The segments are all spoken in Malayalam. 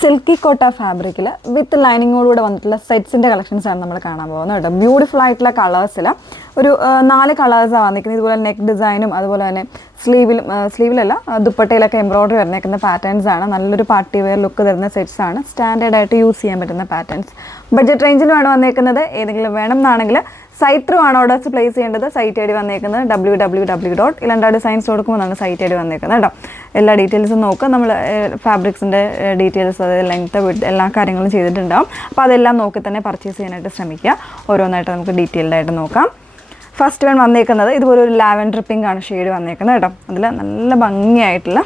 സിൽക്കി കോട്ട ഫാബ്രിക്കിൽ വിത്ത് ലൈനിങ്ങോടുകൂടെ വന്നിട്ടുള്ള സെറ്റ്സിൻ്റെ കളക്ഷൻസാണ് നമ്മൾ കാണാൻ പോകുന്നത് കേട്ടോ. ബ്യൂട്ടിഫുൾ ആയിട്ടുള്ള കളേഴ്സിൽ ഒരു 4 കളേഴ്സാണ് വന്നിരിക്കുന്നത്. ഇതുപോലെ നെക്ക് ഡിസൈനും അതുപോലെ തന്നെ സ്ലീവിലല്ല ദുപ്പട്ടയിലൊക്കെ എംബ്രോയ്ഡറി വന്നേക്കുന്ന പാറ്റേൺസ് ആണ്. നല്ലൊരു പാർട്ടി വെയർ ലുക്ക് തരുന്ന സെറ്റ്സ് ആണ്. സ്റ്റാൻഡേർഡ് ആയിട്ട് യൂസ് ചെയ്യാൻ പറ്റുന്ന പാറ്റേൺസ്. ബഡ്ജറ്റ് റേഞ്ചിലുമാണ് വന്നേക്കുന്നത്. ഏതെങ്കിലും വേണം എന്നാണെങ്കിൽ സൈറ്റ് ത്രൂ ആണ് ഓർഡേഴ്സ് പ്ലേസ് ചെയ്യേണ്ടത്. സൈറ്റ് ഐ ഡി വന്നേക്കുന്നത് www.ilandadesigns.com എന്നാണ് സൈറ്റ് ഐ ഡി വന്നേക്കുന്നത് കേട്ടോ. എല്ലാ ഡീറ്റെയിൽസും നോക്കുക. നമ്മൾ ഫാബ്രിക്സിൻ്റെ ഡീറ്റെയിൽസ്, അതായത് ലെങ്ത്ത്, വിഡ്ത്ത് എല്ലാ കാര്യങ്ങളും ചെയ്തിട്ടുണ്ടാവും. അപ്പോൾ അതെല്ലാം നോക്കി തന്നെ പർച്ചേസ് ചെയ്യാനായിട്ട് ശ്രമിക്കുക. ഓരോന്നായിട്ട് നമുക്ക് ഡീറ്റെയിൽഡായിട്ട് നോക്കാം. ഫസ്റ്റ് വൺ വന്നേക്കുന്നത് ഇതുപോലെ ഒരു ലാവൻഡർ പിങ്ക് ആണ് ഷെയ്ഡ് വന്നേക്കുന്നത് കേട്ടോ. അതിൽ നല്ല ഭംഗിയായിട്ടുള്ള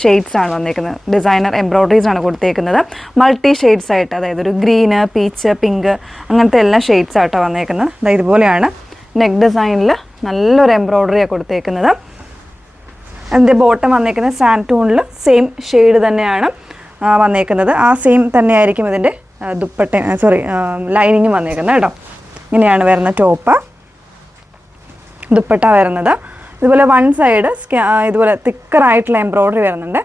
ഷെയ്ഡ്സ് ആണ് വന്നേക്കുന്നത്. ഡിസൈനർ എംബ്രോയ്ഡറീസ് ആണ് കൊടുത്തേക്കുന്നത്. മൾട്ടി ഷെയ്ഡ്സ് ആയിട്ട്, അതായത് ഒരു ഗ്രീന്, പീച്ച്, പിങ്ക് അങ്ങനത്തെ എല്ലാ ഷെയ്ഡ്സ് ആയിട്ടോ വന്നേക്കുന്നത്. അതായത് ഇതുപോലെയാണ് നെക്ക് ഡിസൈനിൽ നല്ലൊരു എംബ്രോയ്ഡറിയാണ് കൊടുത്തേക്കുന്നത്. അതിൻ്റെ ബോട്ടം വന്നേക്കുന്നത് സാൻഡ് ടൂണിൽ സെയിം ഷെയ്ഡ് തന്നെയാണ് വന്നേക്കുന്നത്. ആ സെയിം തന്നെയായിരിക്കും ഇതിൻ്റെ ലൈനിങ്ങും വന്നേക്കുന്നത് കേട്ടോ. ഇങ്ങനെയാണ് വരുന്ന ടോപ്പ്. ദുപ്പട്ട വരുന്നത് ഇതുപോലെ വൺ സൈഡ് ഇതുപോലെ തിക്കറായിട്ടുള്ള എംബ്രോയ്ഡറി വരുന്നുണ്ട്.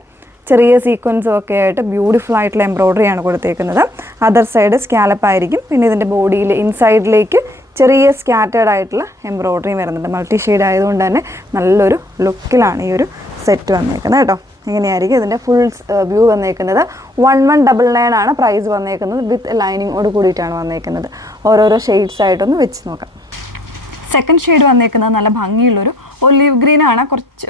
ചെറിയ സീക്വൻസും ഒക്കെ ആയിട്ട് ബ്യൂട്ടിഫുൾ ആയിട്ടുള്ള എംബ്രോയ്ഡറിയാണ് കൊടുത്തേക്കുന്നത്. അതർ സൈഡ് സ്കാലപ്പ് ആയിരിക്കും. പിന്നെ ഇതിൻ്റെ ബോഡിയിൽ ഇൻസൈഡിലേക്ക് ചെറിയ സ്കാറ്റേർഡ് ആയിട്ടുള്ള എംബ്രോയ്ഡറിയും വരുന്നുണ്ട്. മൾട്ടി ഷെയ്ഡ് ആയതുകൊണ്ട് തന്നെ നല്ലൊരു ലുക്കിലാണ് ഈ ഒരു സെറ്റ് വന്നേക്കുന്നത് കേട്ടോ. ഇങ്ങനെയായിരിക്കും ഇതിൻ്റെ ഫുൾ വ്യൂ വന്നേക്കുന്നത്. 1199 ആണ് പ്രൈസ് വന്നേക്കുന്നത്. വിത്ത് ലൈനിങ്ങോട് കൂടിയിട്ടാണ് വന്നേക്കുന്നത്. ഓരോരോ ഷെയ്ഡ്സ് ആയിട്ടൊന്ന് വെച്ച് നോക്കാം. സെക്കൻഡ് ഷെയ്ഡ് വന്നേക്കുന്നത് നല്ല ഭംഗിയുള്ളൊരു ഒലിവ് ഗ്രീൻ ആണ്.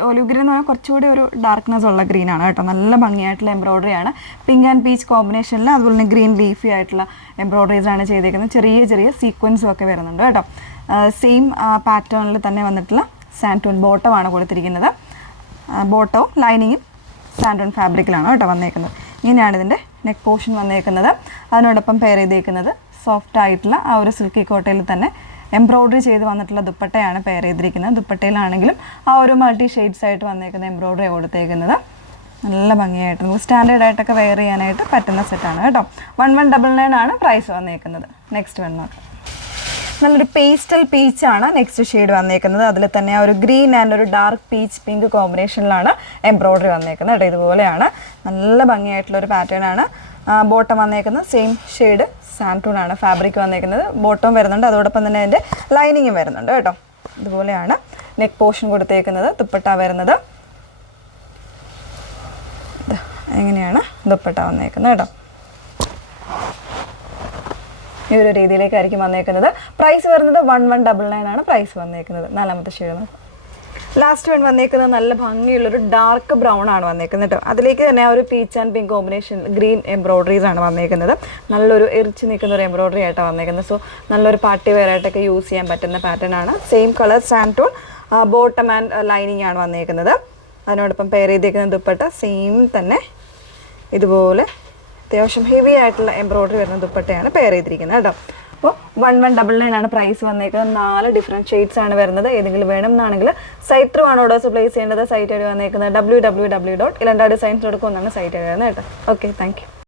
ഒലിവ് ഗ്രീൻ എന്ന് പറഞ്ഞാൽ കുറച്ചുകൂടി ഒരു ഡാർക്ക്നെസ് ഉള്ള ഗ്രീൻ ആണ് കേട്ടോ. നല്ല ഭംഗിയായിട്ടുള്ള എംബ്രോയ്ഡറി ആണ്. പിങ്ക് ആൻഡ് പീച്ച് കോമ്പിനേഷനിൽ അതുപോലെ തന്നെ ഗ്രീൻ ലീഫി ആയിട്ടുള്ള എംബ്രോയ്ഡറീസ് ആണ് ചെയ്തേക്കുന്നത്. ചെറിയ ചെറിയ സീക്വൻസും ഒക്കെ വരുന്നുണ്ട് കേട്ടോ. സെയിം പാറ്റേണിൽ തന്നെ വന്നിട്ടുള്ള സാൻഡൂൺ ബോട്ടമാണ് കൊടുത്തിരിക്കുന്നത്. ബോട്ടവും ലൈനിങ്ങും സാൻഡൂൺ ഫാബ്രിക്കിലാണ് കേട്ടോ വന്നേക്കുന്നത്. ഇങ്ങനെയാണ് ഇതിൻ്റെ നെക്ക് പോർഷൻ വന്നേക്കുന്നത്. അതിനോടൊപ്പം പെയർ ചെയ്തേക്കുന്നത് സോഫ്റ്റ് ആയിട്ടുള്ള ആ ഒരു സിൽക്കി കോട്ടയിൽ തന്നെ എംബ്രോയ്ഡറി ചെയ്ത് വന്നിട്ടുള്ള ദുപ്പട്ടയാണ് പെയർ ചെയ്തിരിക്കുന്നത്. ദുപ്പട്ടയിലാണെങ്കിലും ആ ഒരു മൾട്ടി ഷെയ്ഡ്സ് ആയിട്ട് വന്നേക്കുന്ന എംബ്രോയ്ഡറി കൊടുത്തേക്കുന്നത്. നല്ല ഭംഗിയായിട്ട് നമുക്ക് സ്റ്റാൻഡേർഡ് ആയിട്ടൊക്കെ വെയർ ചെയ്യാനായിട്ട് പറ്റുന്ന സെറ്റാണ് കേട്ടോ. 1199 ആണ് പ്രൈസ് വന്നേക്കുന്നത്. നെക്സ്റ്റ് വൺ നോക്കാം. നല്ലൊരു പേസ്റ്റൽ പീച്ചാണ് നെക്സ്റ്റ് ഷെയ്ഡ് വന്നേക്കുന്നത്. അതിൽ തന്നെ ആ ഒരു ഗ്രീൻ ആൻഡ് ഒരു ഡാർക്ക് പീച്ച് പിങ്ക് കോമ്പിനേഷനിലാണ് എംബ്രോയ്ഡറി വന്നേക്കുന്നത് കേട്ടോ. ഇതുപോലെയാണ് നല്ല ഭംഗിയായിട്ടുള്ളൊരു പാറ്റേൺ ആണ്. ബോട്ടം വന്നേക്കുന്നത് സെയിം ഷെയ്ഡ് സാൻഡൂണാണ് ഫാബ്രിക് വന്നേക്കുന്നത്. ബോട്ടം വരുന്നുണ്ട്, അതോടൊപ്പം തന്നെ അതിൻ്റെ ലൈനിങ്ങും വരുന്നുണ്ട് കേട്ടോ. ഇതുപോലെയാണ് നെക്ക് പോർഷൻ കൊടുത്തേക്കുന്നത്. ദുപ്പട്ട വരുന്നത് എങ്ങനെയാണ് ദുപ്പട്ട വന്നേക്കുന്നത് കേട്ടോ. ഈ ഒരു രീതിയിലേക്കായിരിക്കും വന്നേക്കുന്നത്. പ്രൈസ് വരുന്നത് 1199 ആണ് പ്രൈസ് വന്നേക്കുന്നത്. നാലാമത്തെ ഷെയ്ഡ്. ലാസ്റ്റ് വൺ വന്നേക്കുന്നത് നല്ല ഭംഗിയുള്ളൊരു ഡാർക്ക് ബ്രൗൺ ആണ് വന്നേക്കുന്നത് കേട്ടോ. അതിലേക്ക് തന്നെ ആ ഒരു peach and pink combination green embroideries ആണ് വന്നേക്കുന്നത്. നല്ലൊരു എറിച്ച് നിൽക്കുന്ന ഒരു എംബ്രോയ്ഡറി ആയിട്ടാണ് വന്നേക്കുന്നത്. സോ നല്ലൊരു പാർട്ടി വെയർ ആയിട്ടൊക്കെ യൂസ് ചെയ്യാൻ പറ്റുന്ന പാറ്റേൺ ആണ്. സെയിം കളർ സാൻഡൂൺ ബോട്ടം ആൻഡ് ലൈനിങ് ആണ് വന്നേക്കുന്നത്. അതിനോടൊപ്പം പെയർ ചെയ്തേക്കുന്ന ദുപ്പട്ട സെയിം തന്നെ ഇതുപോലെ അത്യാവശ്യം ഹെവി ആയിട്ടുള്ള എംബ്രോയ്ഡറി വരുന്ന ദുപ്പട്ടയാണ് പെയർ ചെയ്തിരിക്കുന്നത് കേട്ടോ. അപ്പോൾ 1199 ആണ് പ്രൈസ് വന്നേക്കുന്നത്. 4 ഡിഫറെൻറ്റ് ഷെയ്ഡ്സ് ആണ് വരുന്നത്. ഏതെങ്കിലും വേണം എന്നാണെങ്കിൽ സൈറ്റ് ത്രൂ ആണ് ഓർഡേഴ്സ് പ്ലേസ് ചെയ്യേണ്ടത്. സൈറ്റ് ഐ ഡി വന്നേക്കുന്നത് www.ilandadesigns.com എന്നാണ് സൈറ്റ് ഐ ഡി വരുന്നത് കേട്ടോ. Okay, thank you.